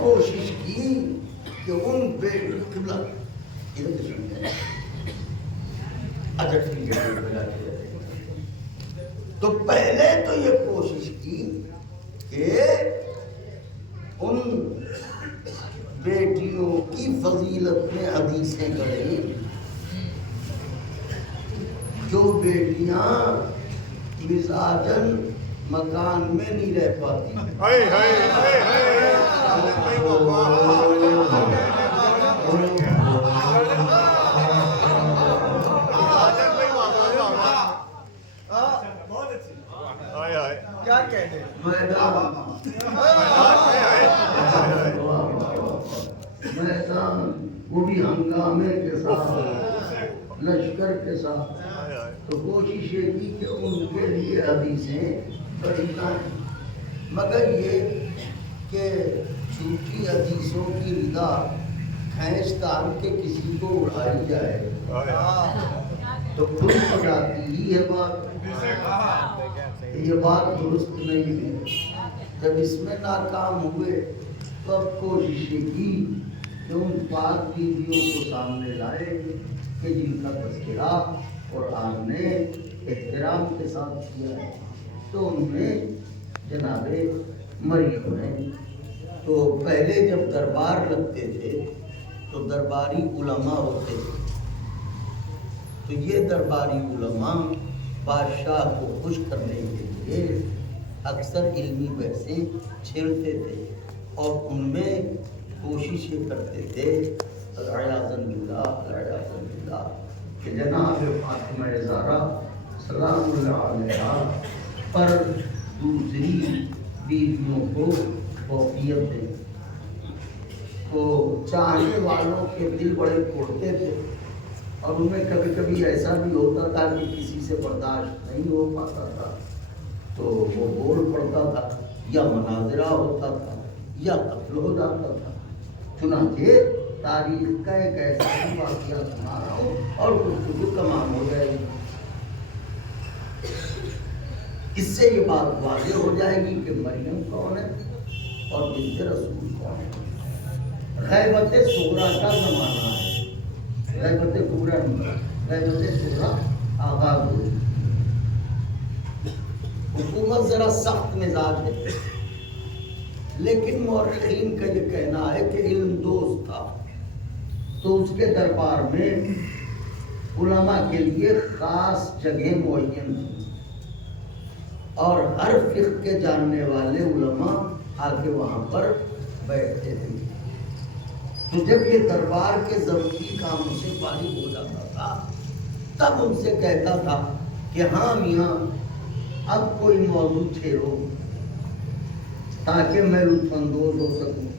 کوشش کی کہ ان قبلہ تو پہلے تو یہ کوشش کی کہ ان بیٹیوں کی فضیلت میں حدیثیں گڑھیں جو بیٹیاں مزاجن مکان میں نہیں رہ پاتی. کیا کہتے ہیں وہ بھی ہنگامے کے ساتھ لشکر کے ساتھ. تو کوشش یہ کی کہ ان کے لیے حدیثیں پڑھی جائیں مگر یہ کہ جھوٹی حدیثوں کی ردا کھینچ تان کے کسی کو اڑائی جائے تو خود ہو جاتی ہی ہے بات. یہ بات درست نہیں ہے. جب اس میں ناکام ہوئے تو اب کوشش کی کہ ان پاک بیویوں کو سامنے لائے کہ جن کا تذکرہ قرآن نے احترام کے ساتھ کیا ہے. تو ان میں جناب مریم ہے. تو پہلے جب دربار لگتے تھے تو درباری علماء ہوتے تھے. تو یہ درباری علماء بادشاہ کو خوش کرنے کے لیے اکثر علمی بحثیں چھیڑتے تھے اور ان میں کوشش یہ کرتے تھے اعاذن باللہ کہ جناب فاطمہ زہرا سلام اللہ علیہا پر دوسری بیویوں کو فوقیت دیں. تو چاہنے والوں کے دل بڑے توڑتے تھے اور ان میں کبھی کبھی ایسا بھی ہوتا تھا کہ کسی سے برداشت نہیں ہو پاتا تھا تو وہ بول پڑتا تھا یا مناظرہ ہوتا تھا یا قتل ہو جاتا تھا. چنانچہ تاریخ کا ایک ایسا ہی واقعہ سنا رہا ہوں اور گفتگو تمام ہو جائے گی. اس سے یہ بات واضح ہو جائے گی کہ مریم کون ہے اور بنت رسول کون ہے. غیبت صغریٰ کا زمانہ ہے. غیبت کبریٰ نہیں، غیبت صغریٰ آغاز ہوئی. حکومت ذرا سخت مزاج ہے لیکن مورخین کا یہ کہنا ہے کہ علم دوست تھا تو اس کے دربار میں علماء کے لیے خاص جگہ معین تھی اور ہر فقہ کے جاننے والے علماء آ کے وہاں پر بیٹھتے تھے. تو جب یہ دربار کے ضروری کاموں سے فارغ ہو جاتا تھا تب ان سے کہتا تھا کہ ہاں میاں اب کوئی موضوع چھیڑو تاکہ میں لطف اندوز ہو سکوں.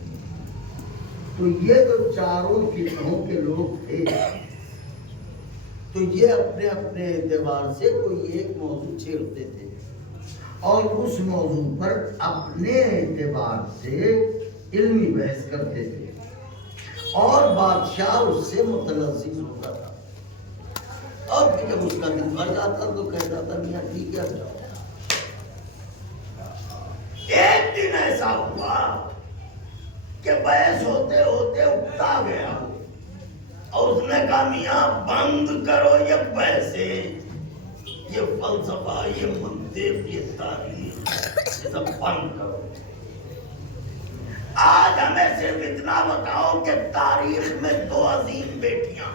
تو یہ تو چاروں فقہوں کے لوگ تھے تو یہ اپنے اپنے اعتبار سے کوئی ایک موضوع چھیڑتے تھے اور اس موضوع پر اپنے اعتبار سے علمی بحث کرتے تھے اور بادشاہ اس سے متلذذ ہوتا تھا. اور پھر جب اس کا دل بھر جاتا تو کہتا تھا میاں ٹھیک ہے جاؤ. ایک دن ایسا ہوا کہ بحث ہوتے ہوتے اکتا گیا اور اس نے کہا میاں بند کرو یہ بحثیں، یہ فلسفہ، یہ منطق، یہ تاریخ، یہ سب بند کرو. آج ہمیں صرف اتنا بتاؤ کہ تاریخ میں دو عظیم بیٹیاں،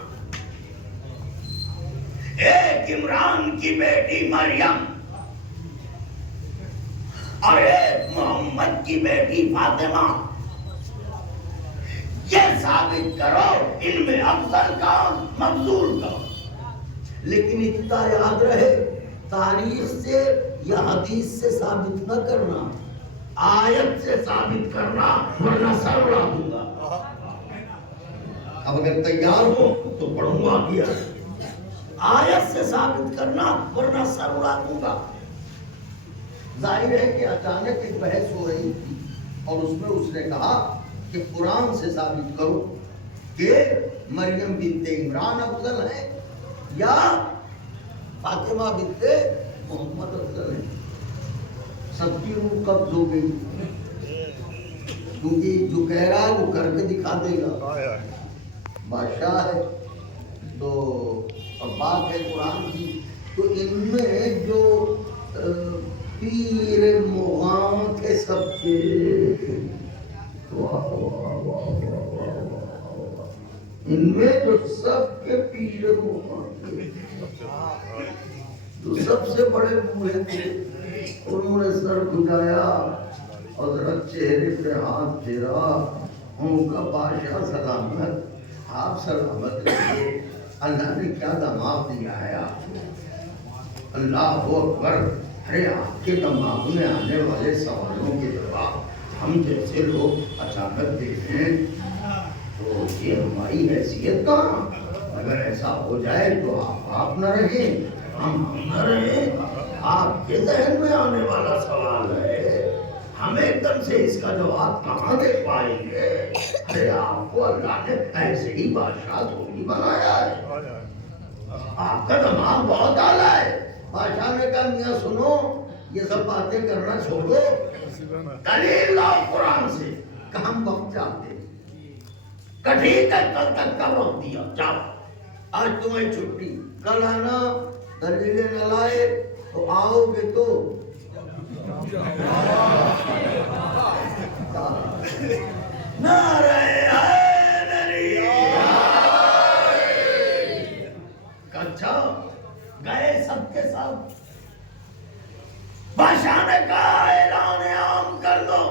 ایک عمران کی بیٹی مریم اور ایک محمد کی بیٹی فاطمہ، یہ ثابت کرو ان میں افضل کون مفضول کون. لیکن اتنا یاد رہے تاریخ سے یا حدیث سے ثابت نہ کرنا، آیت سے ثابت کرنا ورنہ سر اڑا دوں گا. اب اگر تیار ہو تو پڑھوں گا کیا، آیت سے ثابت کرنا ورنہ سر اڑا دوں گا. ظاہر ہے کہ اچانک ایک بحث ہو رہی تھی اور اس میں اس نے کہا کہ قرآن سے ثابت کرو کہ مریم بنت عمران افضل ہے یا فاطمہ بنت محمد افضل ہے. سب کی روح قبض ہو گئی. کیونکہ جو کہہ رہا ہے وہ کر کے دکھا دے گا، ہائے ہائے بادشاہ ہے تو، اور بات ہے قرآن کی. تو ان میں جو پیر مغاں تھے سب کے، واہ واہ واہ واہ واہ واہ، ان میں جو سب کے پیر مغاں تھے، جو سب سے بڑے بوڑھے تھے، انہوں نے سر جھکایا اور ذرا چہرے پہ ہاتھ پھیرا. ان کا بادشاہ سلامت، آپ سلامت رہیے، اللہ نے کیا دماغ دیا ہے آپ کو، اللہ اکبر. ارے آپ کے دماغ میں آنے والے سوالوں کے جواب ہم جیسے لوگ اچانک دیکھیں تو یہ ہماری حیثیت کا، اگر ایسا ہو جائے تو آپ نہ رہیں، ہم نہ رہیں. آپ کے ذہن میں آنے والا سوال ہے، ہم ایک دم سے اس کا جواب کہاں دے پائیں گے؟ ارے آپ کو اللہ نے ایسے ہی بادشاہ تھوڑی بنایا ہے، آپ کا دماغ بہت اعلیٰ ہے. بادشاہ نے کہا میاں سنو، یہ سب باتیں کرنا چھوڑو، دلیل لاؤ قرآن سے. کہ ہم وقت جاتے ٹھیک ہے، کل تک کا وقت دیا، جاؤ آج تمہیں چھٹی، کل آنا. دلیلیں نہ لائے تو آؤ گے تو نعرہ حیدری. اچھا گئے سب کے ساتھ. بادشاہ نے کہا اعلان عام کر دو،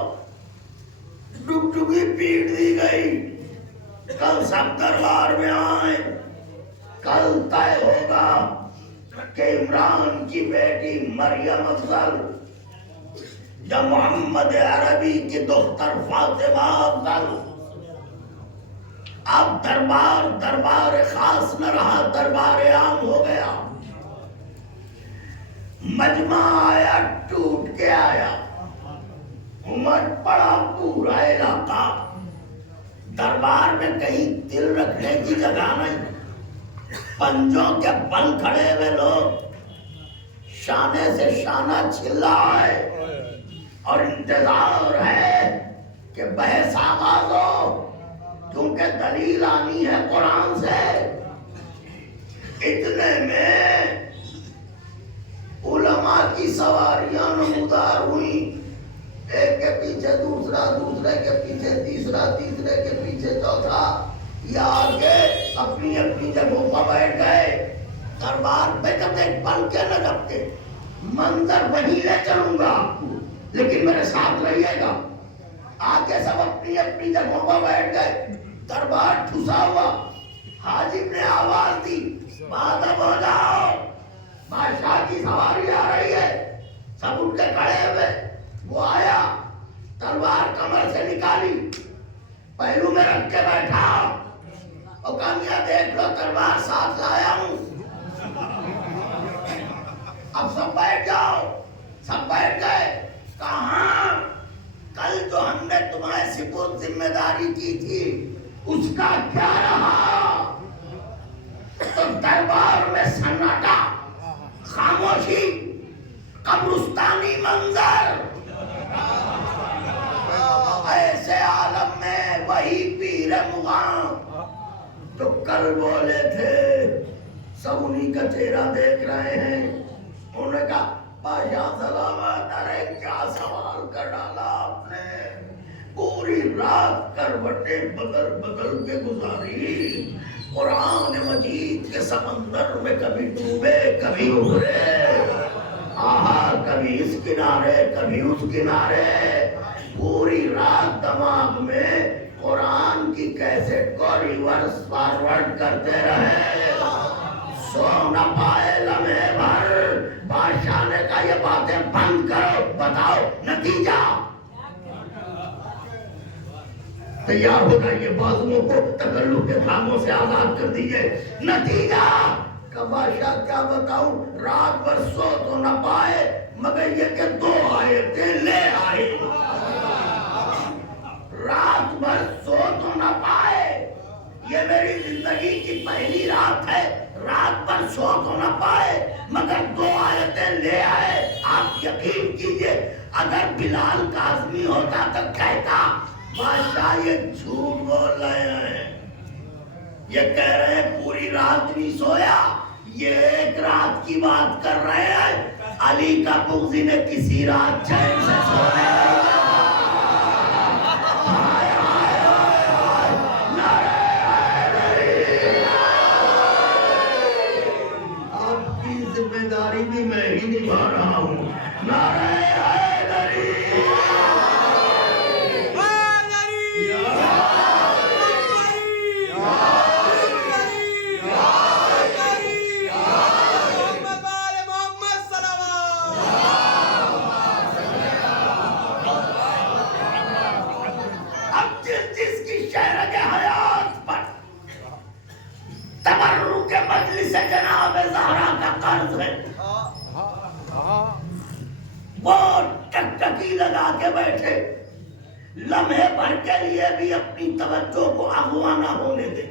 ڈگڈگی پیٹ دی گئی، کل سب دربار میں آئے. کل طے ہوگا کہ عمران کی بیٹی مریم افضل یا محمد عربی کی دختر فاطمہ افضل. اب دربار خاص نہ رہا، دربار عام ہو گیا. مجمع آیا، ٹوٹ کے آیا، امٹ پڑا پورا علاقہ. دربار میں کہیں دل رکھنے کی جگہ نہیں، پنجوں کے بل کھڑے ہوئے لوگ، شانے سے شانہ چھل رہا ہے اور انتظار ہے کہ بحث آغاز ہو، کیونکہ دلیل آنی ہے قرآن سے. اتنے میں علماء کی سواریاں نمودار ہوئیں، ایک کے پیچھے دوسرا، دوسرے کے پیچھے تیسرا، تیسرے کے پیچھے چوتھا. یہ آگے اپنی اپنی جگہوں پر بیٹھ گئے. دربار پہ کبھی بل کے نہ جبتے، منظر وہی لے چلوں گا آپ کو، لیکن میرے ساتھ رہیے گا. آگے سب اپنی اپنی جگہوں پر بیٹھ گئے، دربار ٹھسا ہوا. حاجب نے آواز دی، بادب ہو جاؤ، بادشاہ کی سواری آ رہی ہے. سب اٹھ کے کھڑے ہوئے. وہ آیا، تلوار کمر سے نکالی، پہلو میں رکھ کے بیٹھا اور کہا میاں دیکھ لو تلوار ساتھ لایا ہوں. اب سب بیٹھ جاؤ. سب بیٹھ گئے. کہاں کل جو ہم نے تمہیں سپرد ذمہ داری کی تھی اس کا کیا رہا؟ تو دربار میں سناٹا، خاموشی، قبرستانی منظر. ایسے عالم میں وہی پیر مغاں جو کل بولے تھے، سب انہی کا چہرہ دیکھ رہے ہیں. انہوں نے کہا بادشاہ سلامت، ارے کیا سوال کر ڈالا آپ نے، پوری رات کروٹیں بدل بدل کے گزاری، قرآن مجید کے سمندر میں کبھی ڈوبے کبھی ابھرے، آہا کبھی اس کنارے کبھی اس کنارے. پوری رات دماغ میں قرآن کی کیسٹ کو ریورس فارورڈ کرتے رہے، سو نہ پائے لمحے بھر. بادشاہ نے کہا یہ باتیں بند کرو، بتاؤ نتیجہ. تیار ہو جائیے، بازوؤں کو تکلف کے تھاموں سے آزاد کر دیجئے. نتیجہ کہ بادشاہ کیا بتاؤں، رات بھر سو تو نہ پائے مگر یہ کہ 2 آیتیں لے آئے. رات بھر سو تو نہ پائے، یہ میری زندگی کی پہلی رات ہے، رات بھر سو تو نہ پائے مگر 2 آیتیں لے آئے. آپ یقین کیجئے اگر بلال کاظمی ہوتا تو کہتا بادشاہ یہ جھوٹ بول رہے ہیں، یہ کہہ رہے ہیں پوری رات نہیں سویا، یہ ایک رات کی بات کر رہے ہیں۔ علی کا بغضی نے کسی رات چین سے سونے نہیں دیا۔ آپ کی ذمہ داری بھی میں ہی نبھا رہا ہوں۔ نعرہ حیدری! مجلس جناب زہرا کا قرض ہے، وہ ٹکٹکی لگا کے بیٹھے، لمحے بھر کے لیے بھی اپنی توجہ کو اغوا نہ ہونے دے۔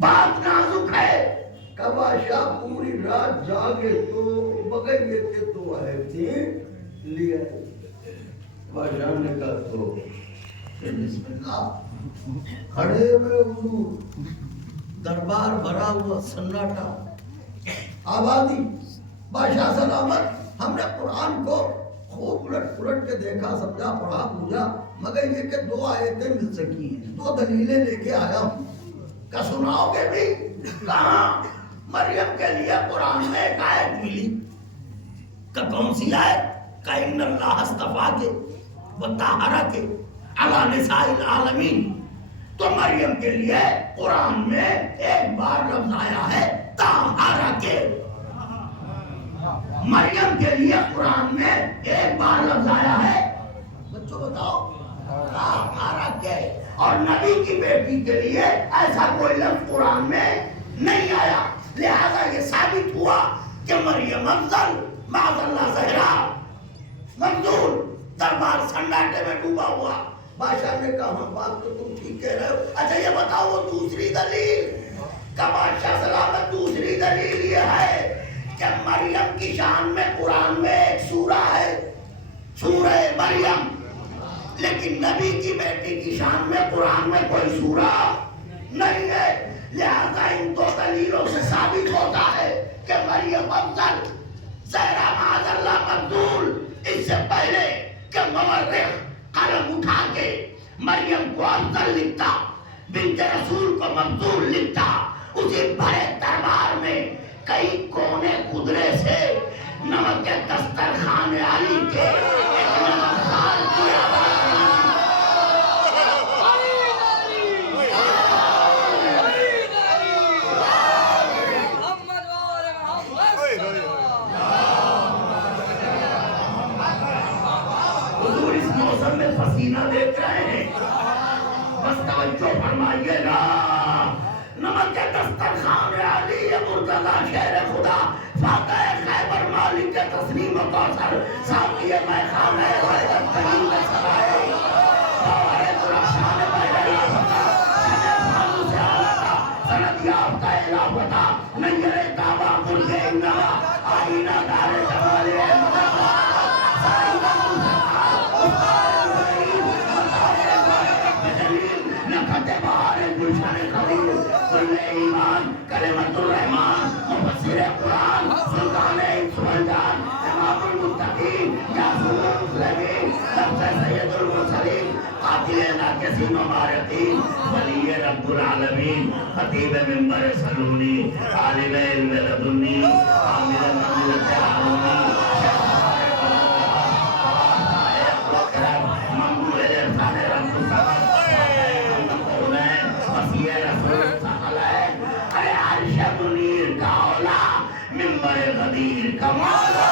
بات نازک ہے کہ بادشاہ پوری رات جاگے تو بغیر یہ کہ تو آئے تھے لیا۔ بادشاہ نے کہا تو بسم اللہ، کھڑے ہوئے حضور، دربار بھرا ہوا سناٹا، آبادی، بادشاہ سلامت۔ ہم نے قرآن کو خوب الٹ پلٹ کے دیکھا، سمجھا، پڑھا، پوجا، مگر یہ کہ 2 آیتیں مل سکی ہیں، 2 دلیلیں لے کے آیا ہوں، کیا سناؤ گے بھی؟ کہاں؟ مریم کے لیے قرآن میں ایک آیت ملی، کہ کون سی آیت؟ کہ ان اللہ اصطفیٰ کے وطہرہ کے علی نساء العالمین۔ تو مریم کے لیے قرآن میں ایک بار لفظ آیا ہے طاہرہ کے، مریم کے لیے قرآن میں ایک بار لفظ آیا ہے، بچوں بتاؤ، طاہرہ کے۔ اور نبی کی بیٹی کے لیے ایسا کوئی لفظ قرآن میں نہیں آیا، لہذا یہ ثابت ہوا کہ مریم افضل، معاذ اللہ زہرا ممدول۔ دربار سناٹے میں ڈوبا ہوا۔ بادشاہ نے کہا ہاں بات تو تم ٹھیک کہہ رہے ہو، اچھا یہ بتاؤ وہ دوسری دلیل؟ کہ بادشاہ سلامت دوسری دلیل یہ ہے کہ مریم کی شان میں قرآن میں ایک سورہ ہے، سورہ مریم، لیکن نبی کی بیٹی کی شان میں قرآن میں کوئی سورہ نہیں ہے۔ لہذا ان 2 دلیلوں سے ثابت ہوتا ہے کہ مریم افضل، زہرا معاذ اللہ مبذول۔ اس سے پہلے کہ مورخ قلم اٹھا کے مریم کو افضل لکھتا، بنت رسول کو مبذول لکھتا، اسی بڑے دربار میں کئی کونے قدرے سے نمک کے دسترخوان علی کے ایک نمکدار کی آواز میں پسینہ دیکھ رہے ہیں، بس توجہ فرمائیے گا۔ نمک کے دسترخوان علی مرتضی شیر خدا، فاتح خیبر مالک تسلیم و کوثر، ساقی میخانہ وحدت کریم سرائے، باوائے درخشان بحر لافتہ، شمع فانوس عالتا، سند یافتہ لافتہ، نیر تابہ مرغ انما، آئینہ دار جمال مدبہ، سائنہ ایمان، کلمۃ الرحمان، مفسر قرآن، سلطان سلطان، امام المتقین، یاسر المسلمین، لفظ سید المرسلین، قاتل ناکسی مبارکین، ولی رب العالمین، خطیب منبر سلونی، عالم علم لدنی، عامل منزلت عالمی، غدیر کا مولا۔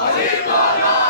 علی مولا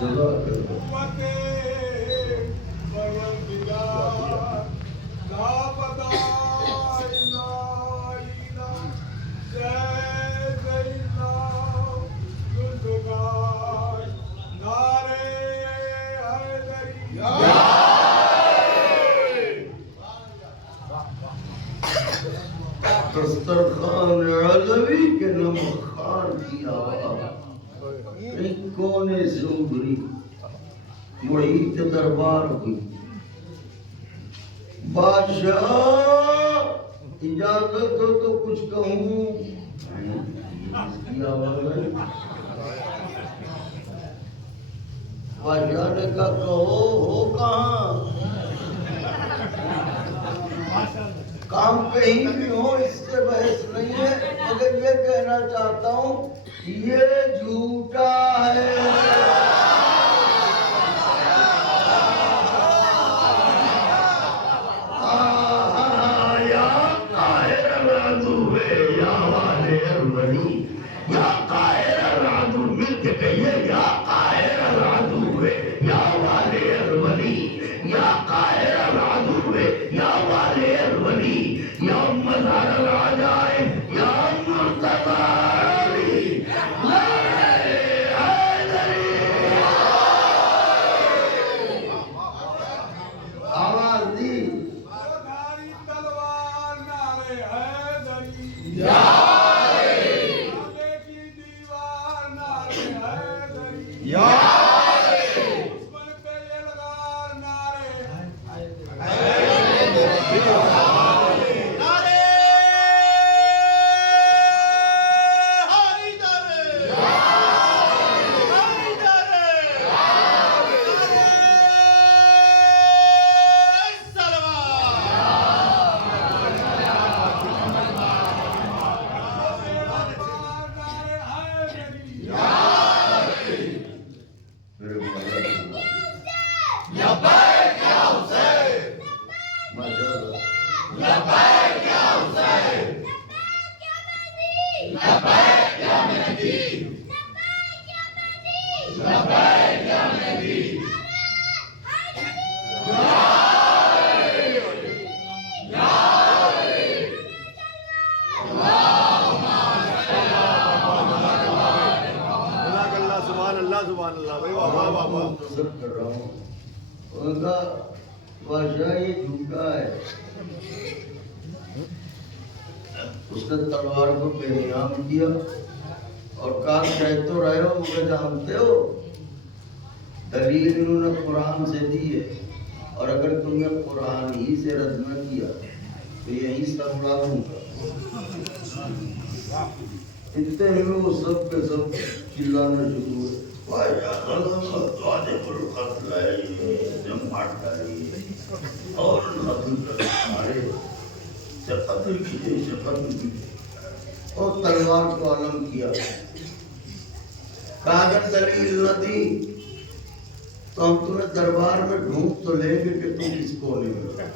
جزاک اللہ. دسترخوان علوی کے نمخار کی آواز ایک کونے سے ابھری محیط دربار ہوئی. بادشاہ اجازت ہو تو کچھ کہوں. اس کی آواز ہے. بادشاہ نے کہا کہو ہو کہاں. کام کہیں بھی ہو اس سے بحث نہیں ہے مگر یہ کہنا چاہتا ہوں یہ جھوٹا ہے. یا قاہر العدو یا والے الولی یا قاہر العدو مل کے کہیے یا قاہر العدو یا والے الولی یا قاہر العدو یا والے الولی یا مزار العجائب یا مرتضی علی آواز دی. مختصر کر رہا ہوں. ان کا بادشاہ یہ جھوٹا ہے. اس نے تلوار کو بے نیام کیا اور کہا کہہ تو رہے ہو مجھے جانتے ہو. دلیل انہوں نے قرآن سے دی ہے اور اگر تم نے قرآن ہی سے رد نہ کیا تو یہی سب اڑا دوں گا. اتنے ہی وہ سب کے سب چلانا شروع ہوئے. اور تلوار کو علم کیا. کاغذ دلیل نہ دی تو ہم تمہیں دربار میں ڈھونڈ تو لیں گے کہ تم کس کونے میں.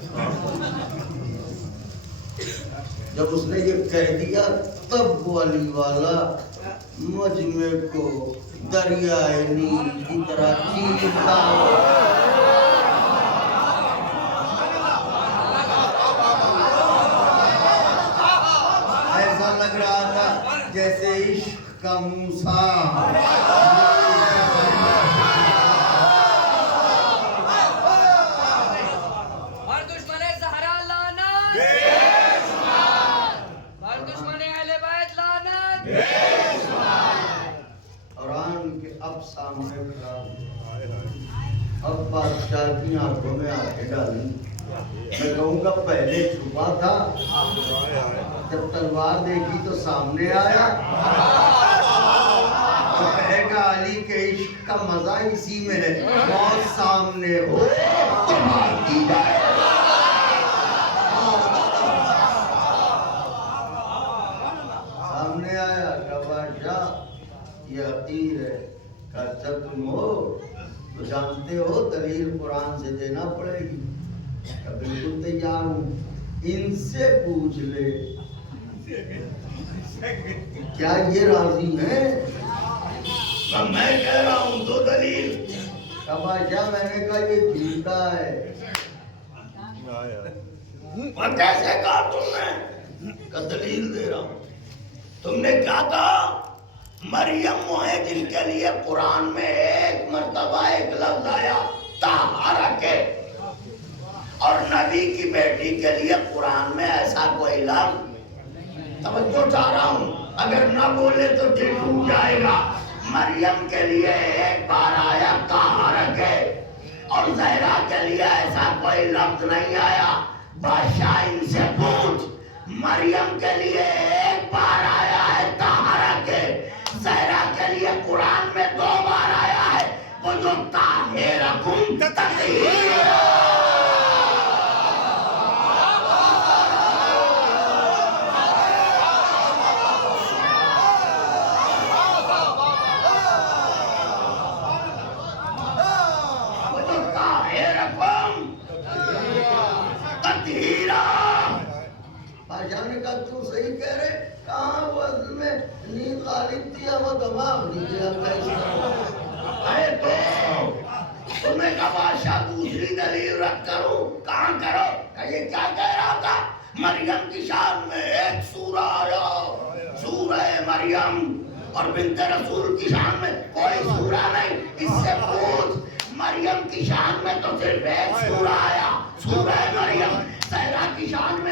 جب اس نے یہ کہہ دیا تب وہ علی والا مجمع کو دریائے نیل کی طرح چیرتا ایسا لگ رہا تھا جیسے عشق کا موسیٰ اب سامنے کھڑا. اب بادشاہ کی آنکھوں میں آنکھیں ڈالی. میں کہوں گا پہلے چھپا تھا جب تلوار دیکھی تو سامنے آیا. تو کہے گا علی کے عشق کا مزہ اسی میں ہے. موت سامنے ہو تو مار دی جائے. سامنے آیا کہ بادشاہ یہ حقیر ہے. اچھا تم ہو تو جانتے ہو دلیل قرآن سے دینا پڑے گی. بالکل تیار ہوں. ان سے پوچھ لے کیا یہ راضی ہیں. میں کہہ رہا ہوں تو دلیل بادشاہ میں نے کہا یہ جھوٹا ہے. ہائے ہائے اور کیسے کہا تم نے؟ کہ دلیل دے رہا ہوں. تم نے کیا کہا مریم وہ ہے جن کے لیے قرآن میں ایک مرتبہ ایک لفظ آیا طاہرہ کے, اور نبی کی بیٹی کے لیے قرآن میں ایسا کوئی لفظ, توجہ چاہ رہا ہوں, اگر نہ بولے تو دل ٹوٹ جائے گا. مریم کے لیے ایک بار آیا طاہرہ کے, اور زہرا کے لیے ایسا کوئی لفظ نہیں آیا. بادشاہ ان سے پوچھ, مریم کے لیے ایک بار آیا ہے طاہرہ کے, زہرا کے لیے قرآن میں 2 بار آیا ہے, وہ جو طاہرکم تطہیرا. بادشاہ نے کہا تو صحیح کہہ رہے, کہاں وہ اصل میں نیند غالب تھی یا وہ دماغ نہیں تھی. تو تمہیں کہا بادشاہ دوسری دلیل رکھ کرو, کہاں کرو, کہ یہ کیا کہہ رہا تھا مریم کی شان میں ایک سورہ آیا سورہ مریم, اور بنت رسول کی شان میں کوئی سورہ نہیں. اس سے پوچھ مریم کی شان میں تو صرف ایک سورہ آیا سورہ مریم, زہرا کی شان میں